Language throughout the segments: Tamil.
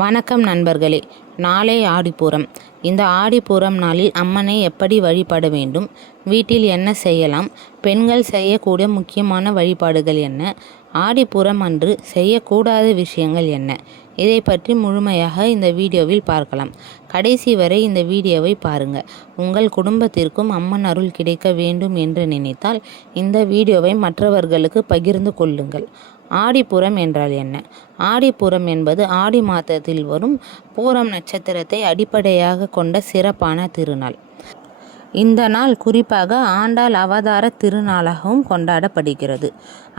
வணக்கம் நண்பர்களே. நாளை ஆடிப்பூரம். இந்த ஆடிப்பூரம் நாளில் அம்மனை எப்படி வழிபட வேண்டும், வீட்டில் என்ன செய்யலாம், பெண்கள் செய்யக்கூடிய முக்கியமான வழிபாடுகள் என்ன, ஆடிப்பூரம் அன்று செய்யக்கூடாத விஷயங்கள் என்ன, இதை பற்றி முழுமையாக இந்த வீடியோவில் பார்க்கலாம். கடைசி வரை இந்த வீடியோவை பாருங்கள். உங்கள் குடும்பத்திற்கும் அம்மன் அருள் கிடைக்க வேண்டும் என்று நினைத்தால் இந்த வீடியோவை மற்றவர்களுக்கு பகிர்ந்து கொள்ளுங்கள். ஆடிப்பூரம் என்றால் என்ன? ஆடிப்பூரம் என்பது ஆடி மாதத்தில் வரும் பூரம் நட்சத்திரத்தை அடிப்படையாக கொண்ட சிறப்பான திருநாள். இந்த நாள் குறிப்பாக ஆண்டாள் அவதார திருநாளாகவும் கொண்டாடப்படுகிறது.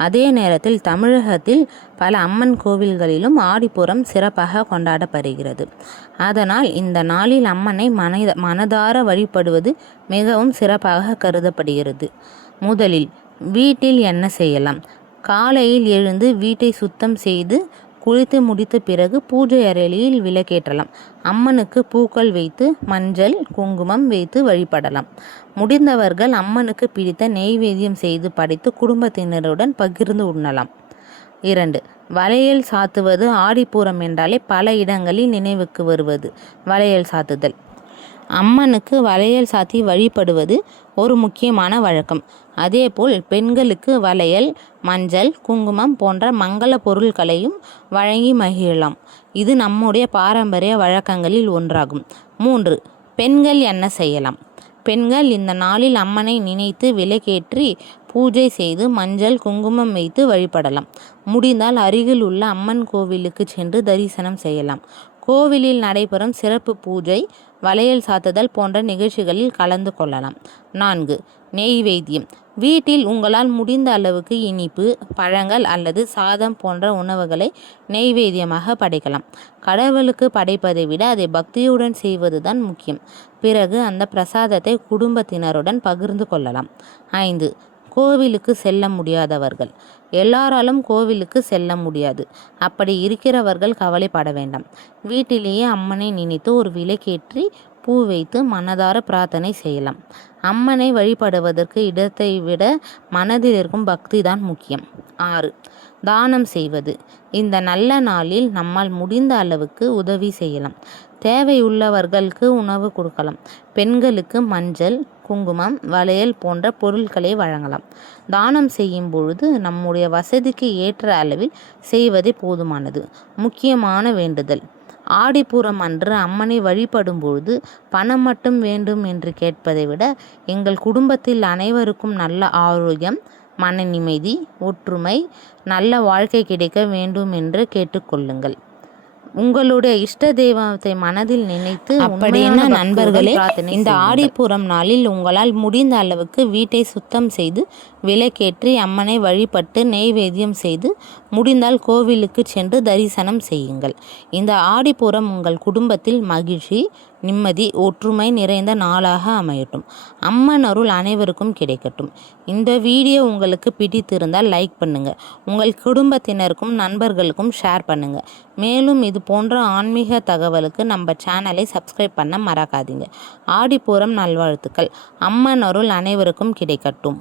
அதே நேரத்தில் தமிழகத்தில் பல அம்மன் கோவில்களிலும் ஆடிப்பூரம் சிறப்பாக கொண்டாடப்படுகிறது. அதனால் இந்த நாளில் அம்மனை மனதார வழிபடுவது மிகவும் சிறப்பாக கருதப்படுகிறது. முதலில் வீட்டில் என்ன செய்யலாம்? காலையில் எழுந்து வீட்டை சுத்தம் செய்து குளித்து முடித்த பிறகு பூஜை அறையில் விளக்கேற்றலாம். அம்மனுக்கு பூக்கள் வைத்து மஞ்சள் குங்குமம் வைத்து வழிபடலாம். முடிந்தவர்கள் அம்மனுக்கு பிடித்த நெய்வேத்தியம் செய்து படைத்து குடும்பத்தினருடன் பகிர்ந்து உண்ணலாம். 2. வளையல் சாத்துவது. ஆடிப்பூரம் என்றாலே பல இடங்களில் நினைவுக்கு வருவது வளையல் சாத்துதல். அம்மனுக்கு வளையல் சாத்தி வழிபடுவது ஒரு முக்கியமான வழக்கம். அதேபோல் பெண்களுக்கு வளையல், மஞ்சள், குங்குமம் போன்ற மங்கள பொருட்களையும் வழங்கி மகிழலாம். இது நம்முடைய பாரம்பரிய வழக்கங்களில் ஒன்றாகும். 3. பெண்கள் என்ன செய்யலாம்? பெண்கள் இந்த நாளில் அம்மனை நினைத்து விளக்கேற்றி பூஜை செய்து மஞ்சள் குங்குமம் வைத்து வழிபடலாம். முடிந்தால் அருகில் உள்ள அம்மன் கோவிலுக்கு சென்று தரிசனம் செய்யலாம். கோவிலில் நடைபெறும் சிறப்பு பூஜை, வளையல் சாத்துதல் போன்ற நிகழ்ச்சிகளில் கலந்து கொள்ளலாம். 4. நெய்வேத்தியம். வீட்டில் உங்களால் முடிந்த அளவுக்கு இனிப்பு, பழங்கள் அல்லது சாதம் போன்ற உணவுகளை நெய்வேத்தியமாக படைக்கலாம். கடவுளுக்கு படைப்பதை விட அதை பக்தியுடன் செய்வதுதான் முக்கியம். பிறகு அந்த பிரசாதத்தை குடும்பத்தினருடன் பகிர்ந்து கொள்ளலாம். 5. கோவிலுக்கு செல்ல முடியாதவர்கள். எல்லாராலும் கோவிலுக்கு செல்ல முடியாது. அப்படி இருக்கிறவர்கள் கவலைப்பட வேண்டாம். வீட்டிலேயே அம்மனை நினைத்து ஒரு விளக்கேற்றி பூ வைத்து மனதார பிரார்த்தனை செய்யலாம். அம்மனை வழிபடுவதற்கு இடத்தை விட மனதில் இருக்கும் பக்தி தான் முக்கியம். 6. தானம் செய்வது. இந்த நல்ல நாளில் நம்மால் முடிந்த அளவுக்கு உதவி செய்யலாம். தேவையுள்ளவர்களுக்கு உணவு கொடுக்கலாம். பெண்களுக்கு மஞ்சள், குங்குமம், வளையல் போன்ற பொருட்களை வழங்கலாம். தானம் செய்யும் பொழுது நம்முடைய வசதிக்கு ஏற்ற அளவில் செய்வதே போதுமானது. முக்கியமான வேண்டுதல். ஆடிப்பூரம் அன்று அம்மனை வழிபடும் பொழுது பணம் மட்டும் வேண்டும் என்று கேட்பதை விட எங்கள் குடும்பத்தில் அனைவருக்கும் நல்ல ஆரோக்கியம், மன நிம்மதி, ஒற்றுமை, நல்ல வாழ்க்கை கிடைக்க வேண்டும் என்று கேட்டுக்கொள்ளுங்கள். உங்களுடைய இஷ்ட தெய்வத்தை மனதில் நினைத்து அப்படின்னா நண்பர்களே, இந்த ஆடிப்பூரம் நாளில் உங்களால் முடிந்த அளவுக்கு வீட்டை சுத்தம் செய்து விளக்கேற்றி அம்மனை வழிபட்டு நெய்வேத்தியம் செய்து முடிந்தால் கோவிலுக்கு சென்று தரிசனம் செய்யுங்கள். இந்த ஆடிப்பூரம் உங்கள் குடும்பத்தில் மகிழ்ச்சி, நிம்மதி, ஒற்றுமை நிறைந்த நாளாக அமையட்டும். அம்மன் அருள் அனைவருக்கும் கிடைக்கட்டும். இந்த வீடியோ உங்களுக்கு பிடித்திருந்தால் லைக் பண்ணுங்கள். உங்கள் குடும்பத்தினருக்கும் நண்பர்களுக்கும் ஷேர் பண்ணுங்கள். மேலும் இது போன்ற ஆன்மீக தகவலுக்கு நம்ம சேனலை சப்ஸ்கிரைப் பண்ண மறக்காதீங்க. ஆடிப்பூரம் நல்வாழ்த்துக்கள். அம்மன் அருள் அனைவருக்கும் கிடைக்கட்டும்.